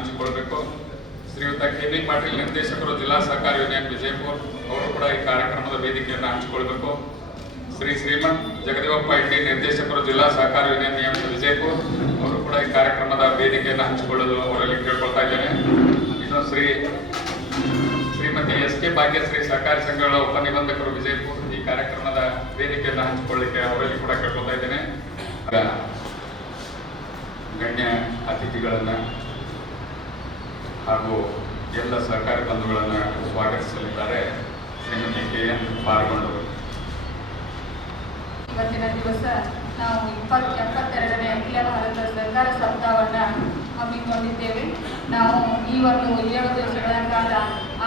ಹಂಚಿಕೊಳ್ಬೇಕು. ಶ್ರೀಯುತ ಕೆ.ಬಿ. ಪಾಟೀಲ್ ನಿರ್ದೇಶಕರು ಜಿಲ್ಲಾ ಸಹಕಾರಿ ಯೂನಿಯನ್ ವಿಜಯಪುರ ಅವರು ಕೂಡ ಈ ಕಾರ್ಯಕ್ರಮದ ವೇದಿಕೆಯನ್ನು ಹಂಚಿಕೊಳ್ಬೇಕು. ಶ್ರೀಮಂತ್ ಜಗದೇವಪ್ಪ ಇಂಡಿ ನಿರ್ದೇಶಕರು ಜಿಲ್ಲಾ ಸಹಕಾರಿ ಯೂನಿಯನ್ ನಿಯಮಿತ ವಿಜಯಪುರ ಅವರು ಕೂಡ ಈ ಕಾರ್ಯಕ್ರಮದ ವೇದಿಕೆಯನ್ನು ಹಂಚಿಕೊಳ್ಳಲು ಅವರಲ್ಲಿ ಕೇಳ್ಕೊಳ್ತಾ ಇದ್ದೇನೆ. ಇನ್ನು ಶ್ರೀಮತಿ ಎಸ್ ಕೆ ಭಾಗ್ಯಶ್ರೀ ಸಹಕಾರಿ ಸಂಘಗಳ ಉಪನಿಬಂಧಕರು ವಿಜಯಪುರ ಈ ಕಾರ್ಯಕ್ರಮದ ವೇದಿಕೆಯನ್ನು ಹಂಚಿಕೊಳ್ಳಲಿಕ್ಕೆ ಅವರಲ್ಲಿ ಕೂಡ ಕೇಳ್ಕೊಳ್ತಾ ಇದ್ದೇನೆ. ಗಣ್ಯ ಅತಿಥಿಗಳನ್ನು ಹಾಗೂ ಎಲ್ಲ ಸಹಕಾರಿ ಬಂಧುಗಳನ್ನು ಸ್ವಾಗತಿಸಲಿದ್ದಾರೆ ಶ್ರೀಮತಿ ಕೆ.ಎನ್. ಪಾಲ್ಗೊಂಡರು. ಇವತ್ತಿನ ದಿವಸ ನಾವು 72ನೇ ಅಖಿಲ ಭಾರತ ಸಹಕಾರ ಸಪ್ತಾಹವನ್ನು ಹಮ್ಮಿಕೊಂಡಿದ್ದೇವೆ. ನಾವು ಈ ಒಂದು 7 ದಿವಸಗಳ ಕಾಲ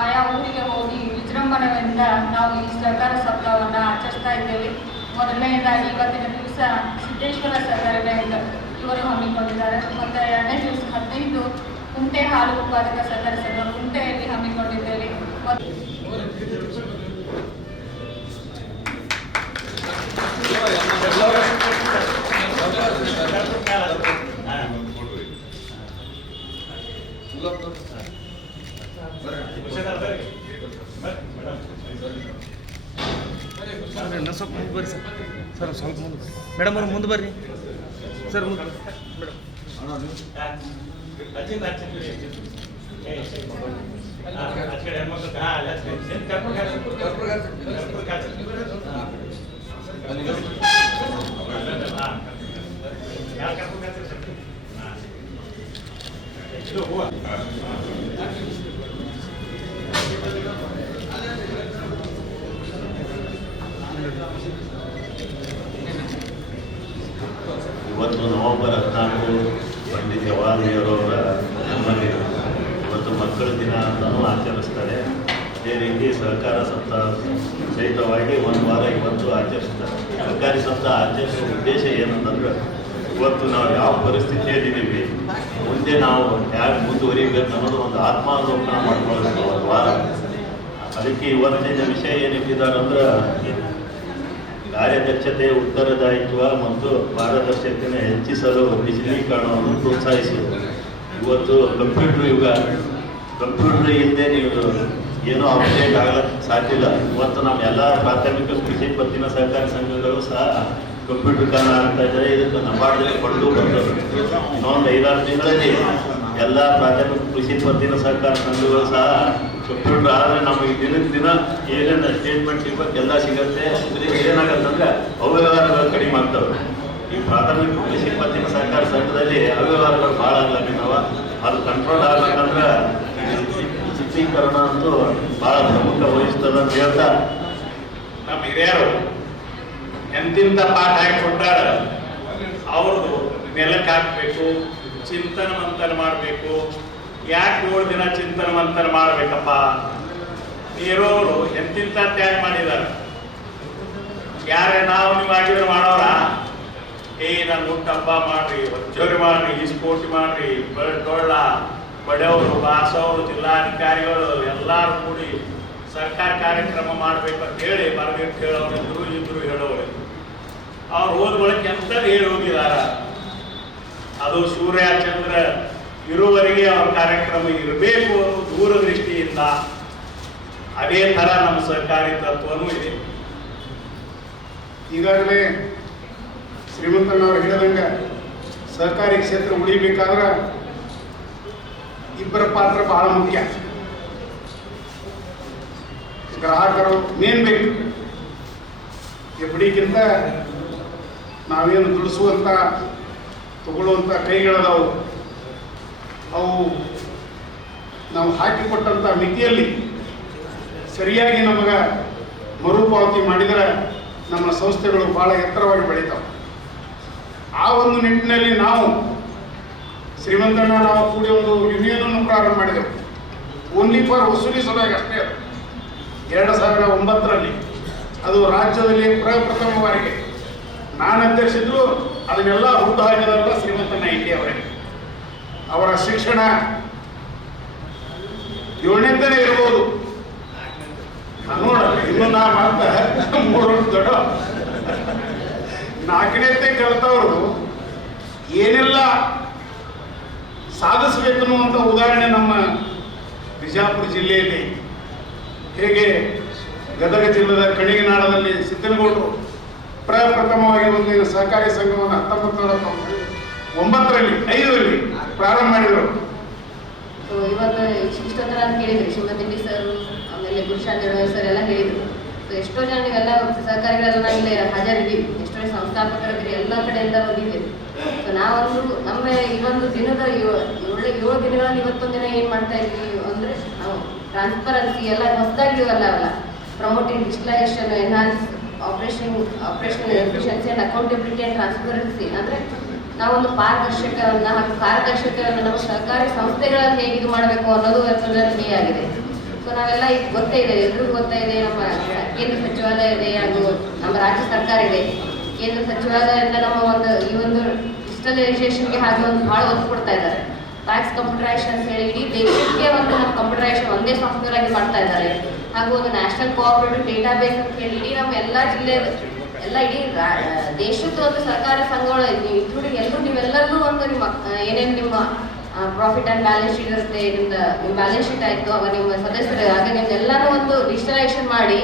ಆಯಾ ಊರಿಗೆ ಹೋಗಿ ವಿಜೃಂಭಣೆಯಿಂದ ನಾವು ಈ ಸಹಕಾರ ಸಪ್ತಾಹವನ್ನು ಆಚರಿಸ್ತಾ ಇದ್ದೇವೆ. ಮೊದಲನೆಯದಾಗಿ ಇವತ್ತಿನ ದಿವಸ ಸಿದ್ದೇಶ್ವರ ಸಹಕಾರಿ ಬ್ಯಾಂಕ್ ಇವರು ಹಮ್ಮಿಕೊಂಡಿದ್ದಾರೆ. ಮತ್ತು 2ನೇ ದಿವಸ 15 ಕುಂಟೆ ಹಾಲು ಉತ್ಪಾದಕ ಸಹಕಾರಿ ಸಂಘ ಕುಂಟೆಯಲ್ಲಿ ಹಮ್ಮಿಕೊಂಡಿದ್ದೇವೆ. ಸ್ವಲ್ಪ ಮುಂದೆ ಬರ್ರಿ ಸರ್ ಸ್ವಲ್ಪ ಮುಂದೆ ಬರ್ರಿ ಮೇಡಮ್ ಅವ್ರು ಮುಂದೆ ಬರ್ರಿ ಸರ್ ಮುಂದೆ ಇವತ್ತು ನವೆಂಬರ್ 14 ಪಂಡಿತ್ ಜವಾಹರ್ ನೆಹರೂರವರ ಜನ್ಮದಿನ. ಇವತ್ತು ಮಕ್ಕಳ ದಿನ ಅಂತಲೂ ಆಚರಿಸ್ತಾರೆ. ಅದೇ ರೀತಿ ಸಹಕಾರ ಸಪ್ತಾಹ ಸಹಿತವಾಗಿ ಒಂದು ವಾರ ಇವತ್ತು ಆಚರಿಸ್ತಾರೆ. ಸಹಕಾರಿ ಸಪ್ತಾಹ ಆಚರಿಸುವ ಉದ್ದೇಶ ಏನಂತಂದ್ರೆ ಇವತ್ತು ನಾವು ಯಾವ ಪರಿಸ್ಥಿತಿಯಲ್ಲಿದ್ದೀವಿ, ಮುಂದೆ ನಾವು ಹೇಗೆ ಮುಂದುವರಿಬೇಕು ಅನ್ನೋದು ಒಂದು ಆತ್ಮಾವಲೋಕನ ಮಾಡ್ಕೊಳ್ಳೋದು ಒಂದು ವಾರ. ಅದಕ್ಕೆ ಇವತ್ತಿನ ವಿಷಯ ಏನಿಟ್ಟಿದ್ದಾರೆ ಅಂದ್ರೆ ಕಾರ್ಯದಕ್ಷತೆ, ಉತ್ತರದಾಯಿತ್ವ ಮತ್ತು ಪಾರದರ್ಶಕತೆಯನ್ನು ಹೆಚ್ಚಿಸಲು ಡಿಜಿಟಲೀಕರಣವನ್ನು ಪ್ರೋತ್ಸಾಹಿಸುವುದು. ಇವತ್ತು ಕಂಪ್ಯೂಟರ್ ಯುಗ, ಕಂಪ್ಯೂಟರ್ ಇಲ್ಲದೆ ನೀವು ಏನೂ ಅಪ್ಡೇಟ್ ಆಗಲಿಕ್ಕೆ ಸಾಧ್ಯ ಇಲ್ಲ. ಇವತ್ತು ನಮ್ಮ ಎಲ್ಲ ಪ್ರಾಥಮಿಕ ಕೃಷಿ ಪತ್ತಿನ ಸಹಕಾರಿ ಸಂಘಗಳು ಸಹ ಕಂಪ್ಯೂಟರ್ಕರಣ ಆಗ್ತಾ ಇದ್ದಾರೆ. ಇದಕ್ಕೆ ನಬಾರ್ಡ್ದಲ್ಲಿ ಕೊಂಡು ಬಂದರು. ಇನ್ನೊಂದು 5-6 ತಿಂಗಳಲ್ಲಿ ಎಲ್ಲ ಪ್ರಾಥಮಿಕ ಕೃಷಿ ಪತ್ತಿನ ಸಹಕಾರ ಸಂಘಗಳು ಸಹ ಕಂಪ್ಯೂಟರ್ ಆದರೆ ನಮಗೆ ದಿನಕ್ಕೆ ದಿನ ಏನೇನು ಸ್ಟೇಟ್ಮೆಂಟ್ ಸಿಗ್ಬೇಕು ಎಲ್ಲ ಸಿಗುತ್ತೆ. ಇದರಿಂದ ಏನಾಗತ್ತಂದ್ರೆ ಅವ್ಯವಹಾರಗಳು ಕಡಿಮೆ ಆಗ್ತವೆ. ಈ ಪ್ರಾಥಮಿಕ ಕೃಷಿ ಪತ್ತಿನ ಸಹಕಾರ ಸಂಘದಲ್ಲಿ ಅವ್ಯವಹಾರಗಳು ಭಾಳ ಆಗ್ಲಾಗಿದ್ದಾವ. ಅದು ಕಂಟ್ರೋಲ್ ಆಗ್ಬೇಕಂದ್ರೆ ಡಿಜಿಟಲೀಕರಣ ಅಂತೂ ಭಾಳ ಪ್ರಮುಖ ವಹಿಸ್ತದೆ ಅಂತ ಹೇಳ್ತಾ ನಮ್ಮ ಹಿರಿಯರು ಎಂತಿಂತ ಪಾಠ ಹಾಕಿಕೊಟ್ಟಾರ ಅವ್ರದ್ದು ನೆಲಕ್ಕೆ ಹಾಕಬೇಕು, ಚಿಂತನ ಮಂಥನ ಮಾಡಬೇಕು. ಯಾಕೆ 7 ದಿನ ಚಿಂತನ ಮಂಥನ ಮಾಡಬೇಕಪ್ಪ? ನೀರವರು ಎಂತಿಂತ ತ್ಯಾಗ ಮಾಡಿದ್ದಾರೆ. ಯಾರೇ ನಾವು ನೀವು ಆಗಿದ್ರೆ ಮಾಡೋರ ನಾನು ಊಟ ಹಬ್ಬ ಮಾಡ್ರಿ, ಒಚ್ಚೋರಿ ಮಾಡ್ರಿ, ಈಸ್ಕೋಟಿ ಮಾಡ್ರಿ, ಟೊಳ್ಳ ಬಡವರು, ಬಾಸವರು, ಜಿಲ್ಲಾಧಿಕಾರಿಗಳು ಎಲ್ಲರೂ ಕೂಡಿ ಸರ್ಕಾರ ಕಾರ್ಯಕ್ರಮ ಮಾಡ್ಬೇಕಂತ ಹೇಳಿ ಬರಬೇಕು ಹೇಳೋರು ಇದ್ರು ಹೇಳೋರು. ಅವ್ರು ಓದ್ಕೊಳಕ್ಕೆ ಎಂಥದ್ದು ಹೇಳಿ ಹೋಗಿದಾರ. ಅದು ಸೂರ್ಯ ಚಂದ್ರ ಇರುವವರೆಗೆ ಅವ್ರ ಕಾರ್ಯಕ್ರಮ ಇರಬೇಕು ದೂರದೃಷ್ಟಿಯಿಂದ. ಅದೇ ಥರ ನಮ್ಮ ಸಹಕಾರಿ ತತ್ವನೂ ಇದೆ. ಈಗಾಗಲೇ ಶ್ರೀಮಂತನವರು ಹೇಳಿದಂಗೆ ಸಹಕಾರಿ ಕ್ಷೇತ್ರ ಉಳಿಬೇಕಾದ್ರೆ ಇಬ್ಬರ ಪಾತ್ರ ಬಹಳ ಮುಖ್ಯ. ಗ್ರಾಹಕರು ಮೇನ್ ಬೇಕು. ಎಫ್ಡಿಗಿಂತ ನಾವೇನು ದುಡಿಸುವಂಥ ತಗೊಳ್ಳುವಂಥ ಕೈಗಳದಾವು, ಅವು ನಾವು ಹಾಕಿಕೊಟ್ಟಂಥ ಮಿತಿಯಲ್ಲಿ ಸರಿಯಾಗಿ ನಮಗೆ ಮರುಪಾವತಿ ಮಾಡಿದರೆ ನಮ್ಮ ಸಂಸ್ಥೆಗಳು ಭಾಳ ಎತ್ತರವಾಗಿ ಬೆಳೀತಾವೆ. ಆ ಒಂದು ನಿಟ್ಟಿನಲ್ಲಿ ನಾವು ಶ್ರೀಮಂತಣ್ಣ ನಾವು ಕೂಡಿ ಒಂದು ಯೂನಿಯನನ್ನು ಪ್ರಾರಂಭ ಮಾಡಿದೆವು. ಓನ್ಲಿ ಫಾರ್ ವಸೂಲಿ ಸಲುವಾಗಿ ಅಷ್ಟೇ. 2009ರಲ್ಲಿ ಅದು ರಾಜ್ಯದಲ್ಲಿ ಪ್ರಥಮ ಬಾರಿಗೆ ನಾನು ಅಧ್ಯಕ್ಷಿದ್ದು. ಅದನ್ನೆಲ್ಲ ಹುಟ್ಟು ಹಾಕಿದವರೆಲ್ಲ ಶ್ರೀಮಂತಣ್ಣ ಇಂಡಿ ಅವರೇ. ಅವರ ಶಿಕ್ಷಣ 7ನೇದನೇ ಇರ್ಬೋದು, ನೋಡ ಇನ್ನು ನಾ ಮಾಡ್ತಾ 3 ವರ್ಷ ದೊಡ್ಡ 4ನೇದೇ ಕಲಿತವರು ಏನೆಲ್ಲ ಸಾಧಿಸಬೇಕನ್ನುವಂಥ ಉದಾಹರಣೆ ನಮ್ಮ ಬಿಜಾಪುರ ಜಿಲ್ಲೆಯಲ್ಲಿ ಹೇಗೆ ಗದಗ ಜಿಲ್ಲೆಯ ಕಣಿಗನಾಡದಲ್ಲಿ ಸಿದ್ದನಗೌಡರು ಪ್ರಪ್ರಥಮವಾಗಿ ಒಂದು ಸಹಕಾರಿ ಸಂಘವನ್ನು 1909ರಲ್ಲಿ ಪ್ರಾರಂಭ ಮಾಡಿದರು. ಸೊ ಇವಾಗ ಇಷ್ಟೊತ್ತರ ಅಂತ ಕೇಳಿದ್ರಿ, ಶಿವತಿಂಡಿ ಸರ್ ಆಮೇಲೆ ಗುರುಶಾಂತಿ ಸರ್ ಎಲ್ಲ ಹೇಳಿದ್ರು. ಸೊ ಎಷ್ಟೋ ಜನ ನೀವೆಲ್ಲ ಸಹಕಾರಿಗಳೆಲ್ಲ ಇಲ್ಲಿ ಹಾಜರಿದ್ದೀವಿ, ಎಷ್ಟೋ ಸಂಸ್ಥಾಪಕರಿದ್ದೀರಿ, ಎಲ್ಲ ಕಡೆಯಿಂದ ಬಂದಿದ್ದೀವಿ. ಸೊ ನಾವೊಂದು ನಮ್ಮ ಈ ಒಂದು ದಿನದ 7 ದಿನಗಳಲ್ಲಿ ಇವತ್ತೊಂದು ದಿನ ಏನು ಮಾಡ್ತಾ ಇದ್ವಿ ಅಂದರೆ ನಾವು ಟ್ರಾನ್ಸ್ಪರೆನ್ಸಿ ಎಲ್ಲ ಹೊಸದಾಗಿದ್ದೀವಲ್ಲ ಅವೆಲ್ಲ promoting digitalisation, enhance operational efficiency and accountability and transparency. ಅಂದರೆ ನಾವೊಂದು ಪಾರದರ್ಶಕವನ್ನು ಹಾಗೂ ಕಾರ್ಯದರ್ಶಕವನ್ನು ನಮ್ಮ ಸರ್ಕಾರಿ ಹೇಗೆ ಇದು ಮಾಡಬೇಕು ಅನ್ನೋದು ಧ್ಯೇಯ ಆಗಿದೆ. ಸೊ ನಾವೆಲ್ಲ ಈಗ ಗೊತ್ತೇ ಇದೆ, ಎಲ್ರಿಗೂ ಗೊತ್ತಾ ಇದೆ. ನಮ್ಮ ಕೇಂದ್ರ ಸಚಿವಾಲಯ ಇದೆ, ಹಾಗೂ ನಮ್ಮ ರಾಜ್ಯ ಸರ್ಕಾರ ಇದೆ. ಕೇಂದ್ರ ಸಚಿವಾಲಯದಿಂದ ನಮ್ಮ ಈ ಒಂದು ಡಿಜಿಟಲೈಸೇಷನ್ಗೆ ಹಾಗೆ ಒಂದು ಭಾಳ ಒತ್ತು ಕೊಡ್ತಾ ಇದ್ದಾರೆ. ಟ್ಯಾಕ್ಸ್ ಕಂಪ್ಯೂಟರೈಸೇಷನ್ ಅಂತ ಹೇಳಿ ಇಡೀ ದೇಶಕ್ಕೆ ಒಂದು ನಮ್ಮ ಕಂಪ್ಯೂಟರೈಸೇಷನ್ ಒಂದೇ ಸಾಫ್ಟ್ವೇರ್ ಆಗಿ ಮಾಡ್ತಾ ಇದ್ದಾರೆ. ಹಾಗೂ ಒಂದು ನ್ಯಾಷನಲ್ ಕೋಆಪರೇಟಿವ್ ಡೇಟಾಬೇಸ್ ಅಂತ ಹೇಳಿ ಇಡೀ ನಮ್ಮ ಎಲ್ಲ ಜಿಲ್ಲೆ ಎಲ್ಲ ಇಡೀ ದೇಶದ್ದು ಒಂದು ಸರ್ಕಾರ ಸಂಘಗಳು ಇನ್ಕ್ಲೂಡಿಂಗ್ ನೀವೆಲ್ಲರಿಗೂ ಒಂದು ನಿಮ್ಮ ಏನೇನು ನಿಮ್ಮ ಪ್ರಾಫಿಟ್ ಆ್ಯಂಡ್ ಬ್ಯಾಲೆನ್ಸ್ ಶೀಟ್ ಇರುತ್ತೆ, ನಿಮ್ಮ ಬ್ಯಾಲೆನ್ಸ್ ಶೀಟ್ ಆಯಿತು, ಅವ ನಿಮ್ಮ ಸದಸ್ಯರು ಹಾಗೆ ನಿಮ್ದೆಲ್ಲನೂ ಒಂದು ಡಿಜಿಟಲೈಸೇಷನ್ ಮಾಡಿ.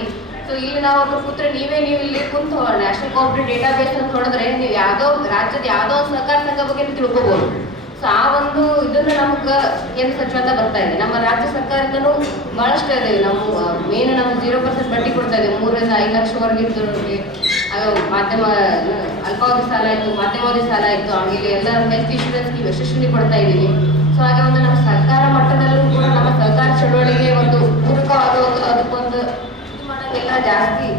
ಸೊ ಇಲ್ಲಿ ನಾವು ಒಬ್ಬರು ಕೂತ್ರೆ ನೀವು ಇಲ್ಲಿ ಕುಂತು ನ್ಯಾಷನಲ್ ಕೋಆಪರೇಟಿವ್ ಡೇಟಾಬೇಸ್ ಅಂತ ಹೊಡೆದ್ರೆ ನೀವು ರಾಜ್ಯದ ಯಾವುದೋ ಒಂದು ಸಹಕಾರ ಸಂಘ ಬಗ್ಗೆ ತಿಳ್ಕೊಬೋದು. ಸೊ ಆ ಒಂದು ಇದನ್ನು ನಮ್ಗೆ ಕೇಂದ್ರ ಸಚಿವಾಲಯ ಬರ್ತಾ ಇದೆ. ನಮ್ಮ ರಾಜ್ಯ ಸರ್ಕಾರದಿಂದನೂ ಭಾಳಷ್ಟು ಇದೆ. ನಾವು ಮೇನ್ ನಾವು 0% ಬಡ್ಡಿ ಕೊಡ್ತಾ ಇದ್ದೀವಿ, 3 ರಿಂದ 5 ಲಕ್ಷವರೆಗೆ ಇದ್ದವ್ರಿಗೆ. ಮಾಧ್ಯಮ ಅಲ್ಪಾವಧಿ ಸಾಲ ಆಯಿತು, ಮಾಧ್ಯಮಾವಧಿ ಸಾಲ ಆಯಿತು, ಆಮೇಲೆ ಎಲ್ಲ ಹೆಲ್ತ್ ಇನ್ಶೂರೆನ್ಸ್ಗೆ ಯಶಸ್ವಿನಿ ಕೊಡ್ತಾ ಇದ್ದೀವಿ. ಸೊ ಹಾಗೆ ಒಂದು ನಮ್ಮ ಸರ್ಕಾರ ಮಟ್ಟದಲ್ಲೂ ಕೂಡ ನಮ್ಮ ಸರ್ಕಾರ ಚಳವಳಿಗೆ ಒಂದು ಪೂರಕವಾದ ಒಂದು ಅದಕ್ಕೊಂದು ಇದು ಮಾಡೋದೆಲ್ಲ ಜಾಸ್ತಿ.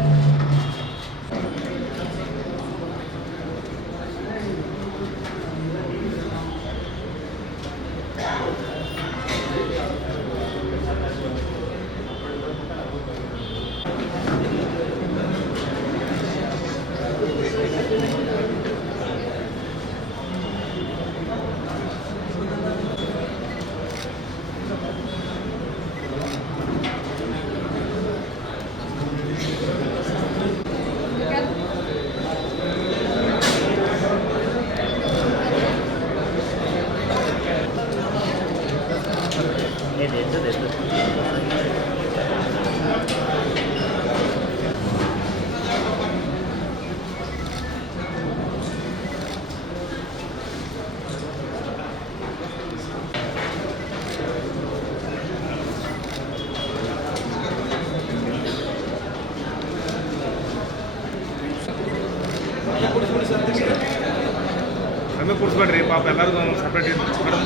ಕಮ್ಮಿ ಕೊಡಿಸ್ಬೇಡ್ರಿ ಪಾಪ, ಎಲ್ಲರಿಗೂ ಸಪ್ರೇಟ್ ಇದೆ ಮೇಡಮ್.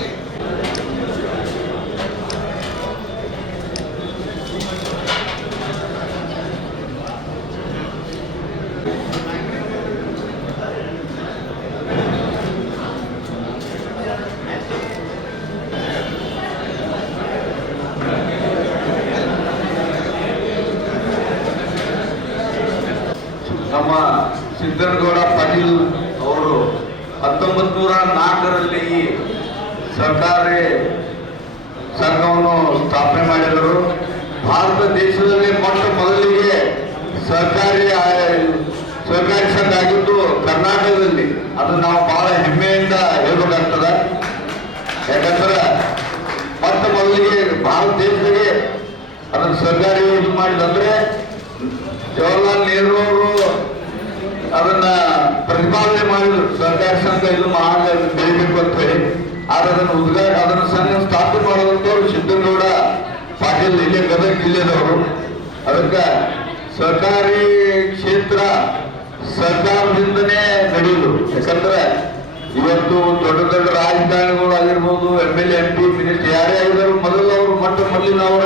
ನಮ್ಮ ಸಿದ್ದನಗೌಡ ಪಾಟೀಲ್ ಅವರು 1904ರಲ್ಲಿ ಈ ಸರ್ಕಾರಿ ಸಂಘವನ್ನು ಸ್ಥಾಪನೆ ಮಾಡಿದರು. ಭಾರತ ದೇಶದಲ್ಲಿ ಮೊಟ್ಟ ಮೊದಲಿಗೆ ಸರ್ಕಾರಿ ಸಂಘ ಆಗಿದ್ದು ಕರ್ನಾಟಕದಲ್ಲಿ. ಅದು ನಾವು ಬಹಳ ಹೆಮ್ಮೆಯಿಂದ ಹೇಳ್ಬೇಕಾಗ್ತದೆ. ಯಾಕಂದ್ರೆ ಮೊಟ್ಟ ಮೊದಲಿಗೆ ಭಾರತ ದೇಶದಲ್ಲಿ ಅದನ್ನು ಸರ್ಕಾರಿ ಇದು ಮಾಡಿದಂದ್ರೆ ಜವಾಹರ್ಲಾಲ್ ನೆಹರು ಅವರು ಅದನ್ನ ಪ್ರತಿಪಾದನೆ ಮಾಡಿದ್ರು, ಸರ್ಕಾರಿ ಸಂಘ ಇದು ಬೆಳಿಬೇಕು ಅಂತ ಹೇಳಿ. ಆದ್ರೆ ಅದನ್ನು ಸಂಘ ಸ್ಥಾಪನೆ ಮಾಡೋದಂತವ್ರು ಸಿದ್ದನಗೌಡ ಪಾಟೀಲ್, ಇಲ್ಲೇ ಗದಗ ಜಿಲ್ಲೆದವರು. ಅದಕ್ಕೆ ಸರ್ಕಾರಿ ಕ್ಷೇತ್ರ ಸರ್ಕಾರದಿಂದನೇ ನಡೆಯುದು. ಯಾಕಂದ್ರೆ ಇವತ್ತು ದೊಡ್ಡ ದೊಡ್ಡ ರಾಜಕಾರಣಿಗಳು ಆಗಿರ್ಬೋದು, MLA MP ಮಿನಿಸ್ಟರ್ ಯಾರೇ ಆಗಿದ್ರು, ಮೊದಲು ಅವರು ಮೊದಲಿನ ಅವರ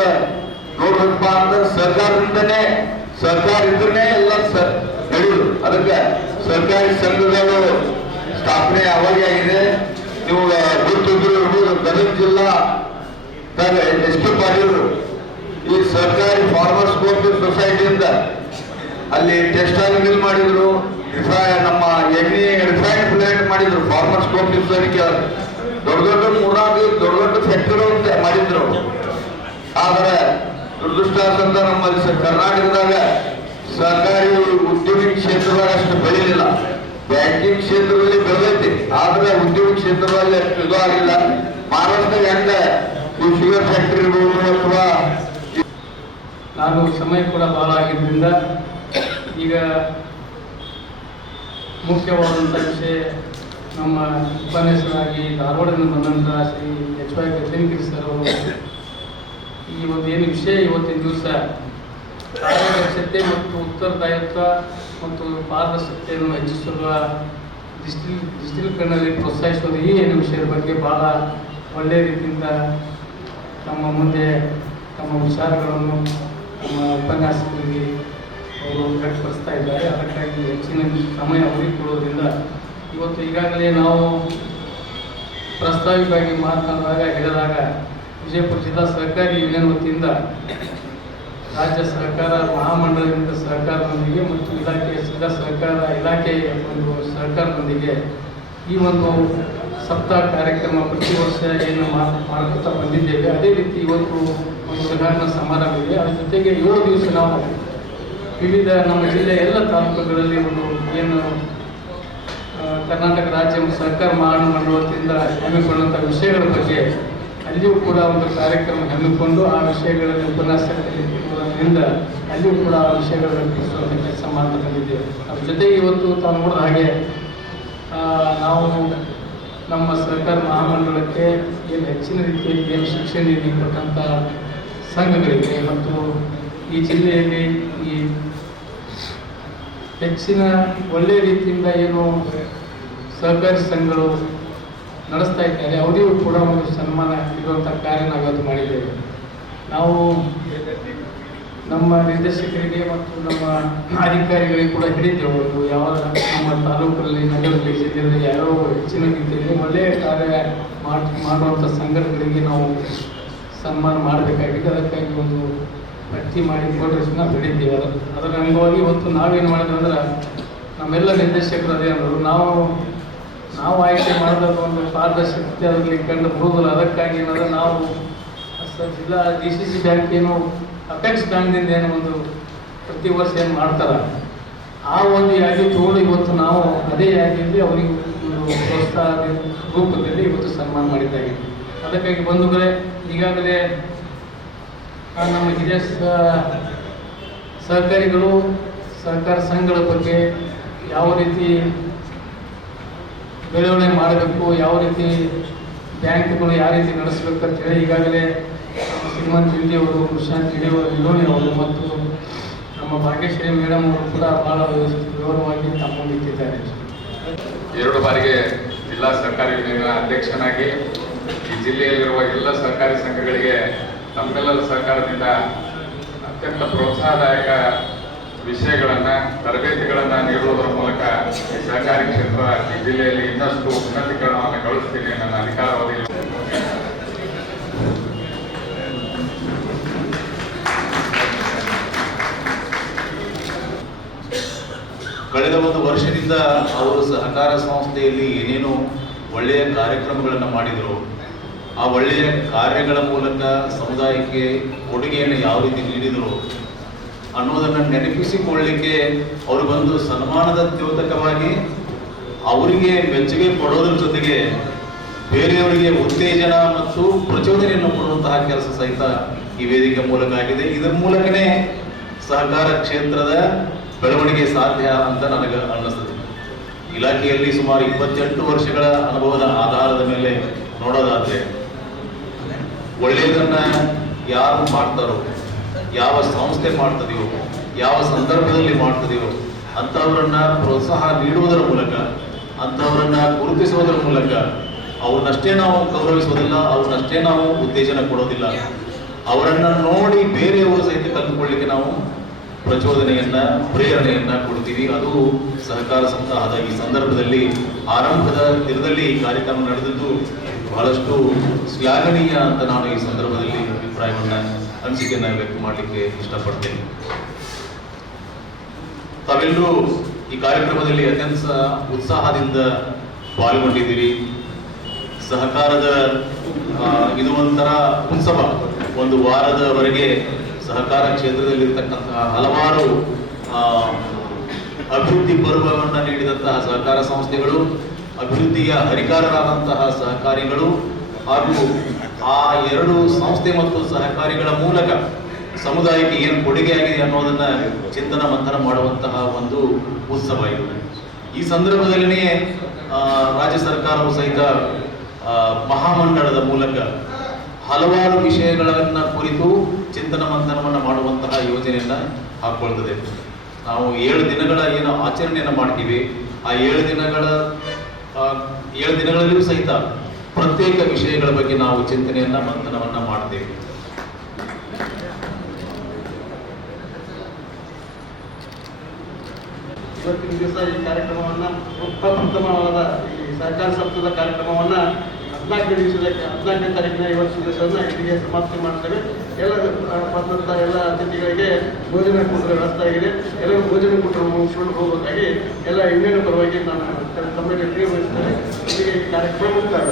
ನೋಡ್ಬೇಕಪ್ಪ ಅಂದ್ರೆ ಸರ್ಕಾರದಿಂದನೇ, ಸರ್ಕಾರ ಇದ್ರೆ ಎಲ್ಲ ನಡೆಯುದು. ಅದಕ್ಕೆ ಸರ್ಕಾರಿ ಸಂಘಗಳು ಸ್ಥಾಪನೆ ಅವಾಗೇ ಆಗಿದೆ. ನೀವು ಗುರುತಿದ್ರು ಇರ್ಬೋದು, ಗದಗ ಜಿಲ್ಲಾ SK ಪಾಟೀಲ್ ಈ ಸರ್ಕಾರಿ ಫಾರ್ಮರ್ಸ್ ಕೋಆಪರೇಟಿವ್ ಸೊಸೈಟಿಯಿಂದ ಅಲ್ಲಿ ಟೆಕ್ಸ್ಟೈಲ್ ಮಿಲ್ ಮಾಡಿದ್ರು, ನಮ್ಮ ಎಣ್ಣೆ ರಿಫೈನ್ಡ್ ಪ್ಲಾಂಟ್ ಮಾಡಿದ್ರು. ಫಾರ್ಮರ್ಸ್ ಕೋಆಪರೇಟಿವ್ ಸೊಸೈಟಿ ದೊಡ್ಡ ದೊಡ್ಡ 3-4 ದೊಡ್ಡ ದೊಡ್ಡ ಫ್ಯಾಕ್ಟರಿ ಮಾಡಿದ್ರು. ಆದ್ರೆ ದುರದೃಷ್ಟವಶಾತ್ ನಮ್ಮಲ್ಲಿ ಕರ್ನಾಟಕದಾಗ ಸರ್ಕಾರಿ ಉದ್ಯೋಗ ಕ್ಷೇತ್ರದಾಗ ಅಷ್ಟು ಬೆಳೆಯಲಿಲ್ಲ. ಬ್ಯಾಂಕಿಂಗ್ ಕ್ಷೇತ್ರದಲ್ಲಿ ಬೆಳೆದೈತಿ, ಆದ್ರೆ ಉದ್ಯೋಗ ಕ್ಷೇತ್ರದಲ್ಲಿ ಅಷ್ಟು ಇದು ಆಗಿಲ್ಲ. ಮಹಾರಾಷ್ಟ್ರ ಹೆಂಗ ಈ ಶುಗರ್ ಫ್ಯಾಕ್ಟರಿ ಇರ್ಬೋದು ಅಥವಾ ನಾನು ಸಮಯ ಕೂಡ ಬಹಳ ಆಗಿದ್ದರಿಂದ ಈಗ ಮುಖ್ಯವಾದಂಥ ವಿಷಯ ನಮ್ಮ ಉಪನ್ಯಾಸರಾಗಿ ಧಾರವಾಡದಿಂದ ಬಂದಂಥ ಶ್ರೀ ಎಚ್.ವೈ. ಗದ್ದೆನಗಿರಿ ಸರ್ ಅವರು ಈ ಒಂದು ಏನು ವಿಷಯ ಇವತ್ತಿನ ದಿವಸ ಕಾರ್ಯದಕ್ಷತೆ ಮತ್ತು ಉತ್ತರದಾಯಿತ್ವ ಮತ್ತು ಪಾರದರ್ಶಕತೆಯನ್ನು ಹೆಚ್ಚಿಸುವ ಡಿಜಿಟಲೀಕರಣದಲ್ಲಿ ಪ್ರೋತ್ಸಾಹಿಸುವುದು ಈ ಏನು ವಿಷಯದ ಬಗ್ಗೆ ಬಹಳ ಒಳ್ಳೆಯ ರೀತಿಯಿಂದ ತಮ್ಮ ಮುಂದೆ ತಮ್ಮ ವಿಚಾರಗಳನ್ನು ನಮ್ಮ ಉಪನ್ಯಾಸಕರಿಗೆ ಅವರು ವ್ಯಕ್ತಪಡಿಸ್ತಾ ಇದ್ದಾರೆ. ಅದಕ್ಕಾಗಿ ಹೆಚ್ಚಿನ ಸಮಯ ಅವರಿಗೆ ಕೊಡೋದ್ರಿಂದ ಇವತ್ತು ಈಗಾಗಲೇ ನಾವು ಪ್ರಸ್ತಾವಿಕವಾಗಿ ಮಾತನಾಡಿದಾಗ ಹೇಳಿದಾಗ ವಿಜಯಪುರ ಜಿಲ್ಲಾ ಸಹಕಾರಿ ಯೂನಿಯನ್ ವತಿಯಿಂದ ರಾಜ್ಯ ಸಹಕಾರ ಮಹಾಮಂಡಲದಿಂದ ಸಹಕಾರದೊಂದಿಗೆ ಮತ್ತು ಜಿಲ್ಲಾ ಸಹಕಾರ ಇಲಾಖೆಯ ಒಂದು ಸಹಕಾರದೊಂದಿಗೆ ಈ ಒಂದು ಸಪ್ತಾಹ ಕಾರ್ಯಕ್ರಮ ಪ್ರತಿ ವರ್ಷ ಏನು ಮಾಡ್ಕೊತಾ ಬಂದಿದ್ದೇವೆ. ಅದೇ ರೀತಿ ಇವತ್ತು ಒಂದು ಉದ್ಘಾಟನಾ ಸಮಾರಂಭ ಇದೆ. ಅದರ ಜೊತೆಗೆ 7 ದಿವಸ ನಾವು ವಿವಿಧ ನಮ್ಮ ಜಿಲ್ಲೆಯ ಎಲ್ಲ ತಾಲೂಕುಗಳಲ್ಲಿ ಒಂದು ಏನು ಕರ್ನಾಟಕ ರಾಜ್ಯ ಸಹಕಾರ ಮಹಾಮಂಡಲ ವತಿಯಿಂದ ಹಮ್ಮಿಕೊಂಡಂಥ ವಿಷಯಗಳ ಬಗ್ಗೆ ಅಲ್ಲಿಯೂ ಕೂಡ ಒಂದು ಕಾರ್ಯಕ್ರಮ ಹಮ್ಮಿಕೊಂಡು ಆ ವಿಷಯಗಳಲ್ಲಿ ಉಪನ್ಯಾಸಕರಿಂದ ಅಲ್ಲಿಯೂ ಕೂಡ ಆ ವಿಷಯಗಳನ್ನು ತಿಳಿಸುವಂಥ ಕೆಲಸ ಮಾಡ್ತಾ ಬಂದಿದ್ದೇವೆ. ಅದ್ರ ಜೊತೆಗೆ ಇವತ್ತು ತಾವು ನೋಡಿದ ಹಾಗೆ ನಾವು ನಮ್ಮ ಸಹಕಾರ ಮಹಾಮಂಡಲಕ್ಕೆ ಏನು ಹೆಚ್ಚಿನ ರೀತಿಯಲ್ಲಿ ಏನು ಶಿಕ್ಷಣ ನೀಡಿ ಕೊಟ್ಟಂಥ ಸಂಘಗಳಿಗೆ ಮತ್ತು ಈ ಜಿಲ್ಲೆಯಲ್ಲಿ ಈ ಹೆಚ್ಚಿನ ಒಳ್ಳೆಯ ರೀತಿಯಿಂದ ಏನು ಸಹಕಾರಿ ಸಂಘಗಳು ನಡೆಸ್ತಾ ಇದ್ದಾರೆ ಅವರಿಗೂ ಕೂಡ ಒಂದು ಸನ್ಮಾನ ಇರುವಂಥ ಕಾರ್ಯ ನಾವಿವತ್ತು ಮಾಡಿದ್ದೇವೆ. ನಾವು ನಮ್ಮ ನಿರ್ದೇಶಕರಿಗೆ ಮತ್ತು ನಮ್ಮ ಅಧಿಕಾರಿಗಳಿಗೆ ಕೂಡ ಹೇಳಿದ್ದೆವು ಒಂದು ಯಾವ ನಮ್ಮ ತಾಲೂಕಲ್ಲಿ ನಗರದಲ್ಲಿ ಜಿಲ್ಲೆಯಲ್ಲಿ ಯಾರೋ ಹೆಚ್ಚಿನ ರೀತಿಯಲ್ಲಿ ಒಳ್ಳೆಯ ಕಾರ್ಯ ಮಾಡುವಂಥ ಸಂಘಟನೆಗಳಿಗೆ ನಾವು ಸನ್ಮಾನ ಮಾಡಬೇಕಾಗಿದೆ. ಅದಕ್ಕಾಗಿ ಒಂದು ಪಟ್ಟಿ ಮಾಡಿ ಕೊಟ್ಟರೆ ಹೇಳಿದ್ದೇವೆ. ಅದರ ಅಂಗವಾಗಿ ಇವತ್ತು ನಾವೇನು ಮಾಡಿದ್ವಿ ಅಂದ್ರೆ ನಮ್ಮೆಲ್ಲ ನಿರ್ದೇಶಕರು ಅದೇ ಅಂದರು ನಾವು ಆಯ್ಕೆ ಮಾಡಿದಾಗ ಒಂದು ಪಾರದರ್ಶಕತೆ ಅದರಲ್ಲಿ ಕಂಡು ಬರುವುದಿಲ್ಲ. ಅದಕ್ಕಾಗಿ ಏನಾದ್ರೆ ನಾವು ಜಿಲ್ಲಾ DCC ಬ್ಯಾಂಕ್ ಏನು ಅಪೆಕ್ಸ್ ಬ್ಯಾಂಕ್ದಿಂದ ಏನು ಒಂದು ಪ್ರತಿ ವರ್ಷ ಏನು ಮಾಡ್ತಾರೆ ಆ ಒಂದು ಯಾದಿ ತಗೊಂಡು ಇವತ್ತು ನಾವು ಅದೇ ಯಾದಿಯಲ್ಲಿ ಅವರಿಗೆ ಒಂದು ಪ್ರೋತ್ಸಾಹ ರೂಪದಲ್ಲಿ ಇವತ್ತು ಸನ್ಮಾನ ಮಾಡಿದ್ದಾಗಿದೆ. ಅದಕ್ಕಾಗಿ ಬಂಧುಗಳೇ, ಈಗಾಗಲೇ ನಮ್ಮ ಹಿರಿಯ ಸಹಕಾರಿಗಳು ಸಹಕಾರ ಸಂಘಗಳ ಬಗ್ಗೆ ಯಾವ ರೀತಿ ಬೆಳವಣಿಗೆ ಮಾಡಬೇಕು, ಯಾವ ರೀತಿ ಬ್ಯಾಂಕ್ಗಳು ಯಾವ ರೀತಿ ನಡೆಸಬೇಕು ಅಂತ ಹೇಳಿ ಈಗಾಗಲೇ ನಮ್ಮ ಶ್ರೀಮಂತ್ ಜಿಲ್ಲೆಯವರು, ಪ್ರಶಾಂತ್ ಜಿಲ್ಲೆಯವರು ಅವರು ಮತ್ತು ನಮ್ಮ ಭಾಗ್ಯಶ್ರೀ ಮೇಡಮ್ ಅವರು ಕೂಡ ಬಹಳ ವಿವರವಾಗಿ ತಮ್ಮೊಂದಿದ್ದಾರೆ. 2 ಬಾರಿಗೆ ಜಿಲ್ಲಾ ಸಹಕಾರಿ ಯೂನಿಯನ್ ಅಧ್ಯಕ್ಷನಾಗಿ ಈ ಜಿಲ್ಲೆಯಲ್ಲಿರುವ ಎಲ್ಲ ಸಹಕಾರಿ ಸಂಘಗಳಿಗೆ ತಮ್ಮೆಲ್ಲರ ಸಹಕಾರದಿಂದ ಅತ್ಯಂತ ಪ್ರೋತ್ಸಾಹದಾಯಕ ವಿಷಯಗಳನ್ನು ತರಬೇತಿಗಳನ್ನು ನೀಡುವುದರ ಮೂಲಕ ಈ ಸಹಕಾರಿ ಕ್ಷೇತ್ರ ಈ ಜಿಲ್ಲೆಯಲ್ಲಿ ಇನ್ನಷ್ಟು ಉನ್ನತೀಕರಣವನ್ನು ಗಳಿಸ್ತೀನಿ ನನ್ನ ಅಧಿಕಾರಾವಧಿ. ಕಳೆದ 1 ವರ್ಷದಿಂದ ಅವರು ಸಹಕಾರ ಸಂಸ್ಥೆಯಲ್ಲಿ ಏನೇನು ಒಳ್ಳೆಯ ಕಾರ್ಯಕ್ರಮಗಳನ್ನು ಮಾಡಿದರು, ಆ ಒಳ್ಳೆಯ ಕಾರ್ಯಗಳ ಮೂಲಕ ಸಮುದಾಯಕ್ಕೆ ಕೊಡುಗೆಯನ್ನು ಯಾವ ರೀತಿ ನೀಡಿದರು ಅನ್ನೋದನ್ನು ನೆನಪಿಸಿಕೊಳ್ಳಲಿಕ್ಕೆ ಅವರು ಬಂದು ಸನ್ಮಾನದ ದ್ಯೋತಕವಾಗಿ ಅವರಿಗೆ ಮೆಚ್ಚುಗೆ ಕೊಡೋದ್ರ ಜೊತೆಗೆ ಬೇರೆಯವರಿಗೆ ಉತ್ತೇಜನ ಮತ್ತು ಪ್ರಚೋದನೆಯನ್ನು ಕೊಡುವಂತಹ ಕೆಲಸ ಸಹಿತ ಈ ವೇದಿಕೆ ಮೂಲಕ ಆಗಿದೆ. ಇದರ ಮೂಲಕನೇ ಸಹಕಾರ ಕ್ಷೇತ್ರದ ಬೆಳವಣಿಗೆ ಸಾಧ್ಯ ಅಂತ ನನಗೆ ಅನ್ನಿಸ್ತದೆ. ಇಲಾಖೆಯಲ್ಲಿ ಸುಮಾರು 28 ವರ್ಷಗಳ ಅನುಭವದ ಆಧಾರದ ಮೇಲೆ ನೋಡೋದಾದ್ರೆ ಒಳ್ಳೆಯದನ್ನ ಯಾರು ಮಾಡ್ತಾರೋ, ಯಾವ ಸಂಸ್ಥೆ ಮಾಡ್ತದೆಯೋ, ಯಾವ ಸಂದರ್ಭದಲ್ಲಿ ಮಾಡ್ತದೆಯೋ ಅಂಥವರನ್ನ ಪ್ರೋತ್ಸಾಹ ನೀಡುವುದರ ಮೂಲಕ, ಅಂಥವರನ್ನ ಗುರುತಿಸುವುದರ ಮೂಲಕ ಅವ್ರನ್ನಷ್ಟೇ ನಾವು ಗೌರವಿಸೋದಿಲ್ಲ, ಅವ್ರನ್ನಷ್ಟೇ ನಾವು ಉತ್ತೇಜನ ಕೊಡೋದಿಲ್ಲ, ಅವರನ್ನ ನೋಡಿ ಬೇರೆಯವರು ಸಹಿತ ಕಲಿತುಕೊಳ್ಳಿಕ್ಕೆ ನಾವು ಪ್ರಚೋದನೆಯನ್ನ, ಪ್ರೇರಣೆಯನ್ನ ಕೊಡ್ತೀವಿ. ಅದು ಸಹಕಾರ ಸಪ್ತಾಹದ ಈ ಸಂದರ್ಭದಲ್ಲಿ ಆರಂಭದ ದಿನದಲ್ಲಿ ಈ ಕಾರ್ಯಕ್ರಮ ನಡೆದಿದ್ದು ಬಹಳಷ್ಟು ಶ್ಲಾಘನೀಯ ಅಂತ ನಾನು ಈ ಸಂದರ್ಭದಲ್ಲಿ ಅಭಿಪ್ರಾಯವನ್ನ, ಅನಿಸಿಕೆಯನ್ನ ವ್ಯಕ್ತ ಮಾಡಲಿಕ್ಕೆ ಇಷ್ಟಪಡ್ತೇನೆ. ತಾವೆಲ್ಲರೂ ಈ ಕಾರ್ಯಕ್ರಮದಲ್ಲಿ ಅತ್ಯಂತ ಉತ್ಸಾಹದಿಂದ ಪಾಲ್ಗೊಂಡಿದ್ದೀರಿ. ಸಹಕಾರದ ಇದು ಒಂಥರ ಉತ್ಸವ. 1 ವಾರದವರೆಗೆ ಸಹಕಾರ ಕ್ಷೇತ್ರದಲ್ಲಿರ್ತಕ್ಕಂತಹ ಹಲವಾರು ಅಭಿವೃದ್ಧಿ ಪರ್ವವನ್ನು ನೀಡಿದಂತಹ ಸಹಕಾರ ಸಂಸ್ಥೆಗಳು, ಅಭಿವೃದ್ಧಿಯ ಹರಿಕಾರರಾದಂತಹ ಸಹಕಾರಿಗಳು, ಹಾಗೂ ಆ ಎರಡು ಸಂಸ್ಥೆ ಮತ್ತು ಸಹಕಾರಿಗಳ ಮೂಲಕ ಸಮುದಾಯಕ್ಕೆ ಏನು ಕೊಡುಗೆ ಆಗಿದೆ ಅನ್ನೋದನ್ನ ಚಿಂತನ ಮಂಥನ ಮಾಡುವಂತಹ ಒಂದು ಉತ್ಸವ ಇದು. ಈ ಸಂದರ್ಭದಲ್ಲಿಯೇ ರಾಜ್ಯ ಸರ್ಕಾರವು ಸಹಿತ ಮಹಾಮಂಡಳದ ಮೂಲಕ ಹಲವಾರು ವಿಷಯಗಳನ್ನ ಕುರಿತು ಚಿಂತನ ಮಂಥನವನ್ನು ಮಾಡುವಂತಹ ಯೋಜನೆಯನ್ನ ಹಾಕೊಳ್ತದೆ. ನಾವು 7 ದಿನಗಳ ಏನು ಆಚರಣೆಯನ್ನು ಮಾಡ್ತೀವಿ, ಆ 7 ದಿನಗಳಲ್ಲಿಯೂ ಸಹಿತ ಪ್ರತ್ಯೇಕ ವಿಷಯಗಳ ಬಗ್ಗೆ ನಾವು ಚಿಂತನೆಯನ್ನ ಮಂಥನವನ್ನ ಮಾಡ್ತೇವೆ. ಇವತ್ತಿನ ದಿವಸ ಈ ಕಾರ್ಯಕ್ರಮವನ್ನು ಪ್ರಪ್ರಥಮವಾದ ಈ ಸಹಕಾರ ಸಪ್ತಾಹದ ಕಾರ್ಯಕ್ರಮವನ್ನು 14ನೇ ತಾರೀಕಿನ ಇವತ್ತು ದಿವಸವನ್ನು ಇಲ್ಲಿಗೆ ಸಮಾಪ್ತಿ ಮಾಡ್ತೇವೆ. ಎಲ್ಲ ಬಂದಂಥ ಎಲ್ಲ ಅತಿಥಿಗಳಿಗೆ ಭೋಜನ ಕೂಟದ ವ್ಯವಸ್ಥೆ ಆಗಿದೆ. ಎಲ್ಲರೂ ಭೋಜನ ಕೂಟ ಮುಗಿಸ್ಕೊಂಡು ಹೋಗಬೇಕಾಗಿ ಎಲ್ಲ ಇನ್ನೇನು ಪರವಾಗಿ ನಾನು ತಮ್ಮಲ್ಲಿ ತಿಳಿವಹಿಸ್ತೇನೆ. ಇಲ್ಲಿಗೆ ಈ ಕಾರ್ಯಕ್ರಮ ಮುಕ್ತಾಯ.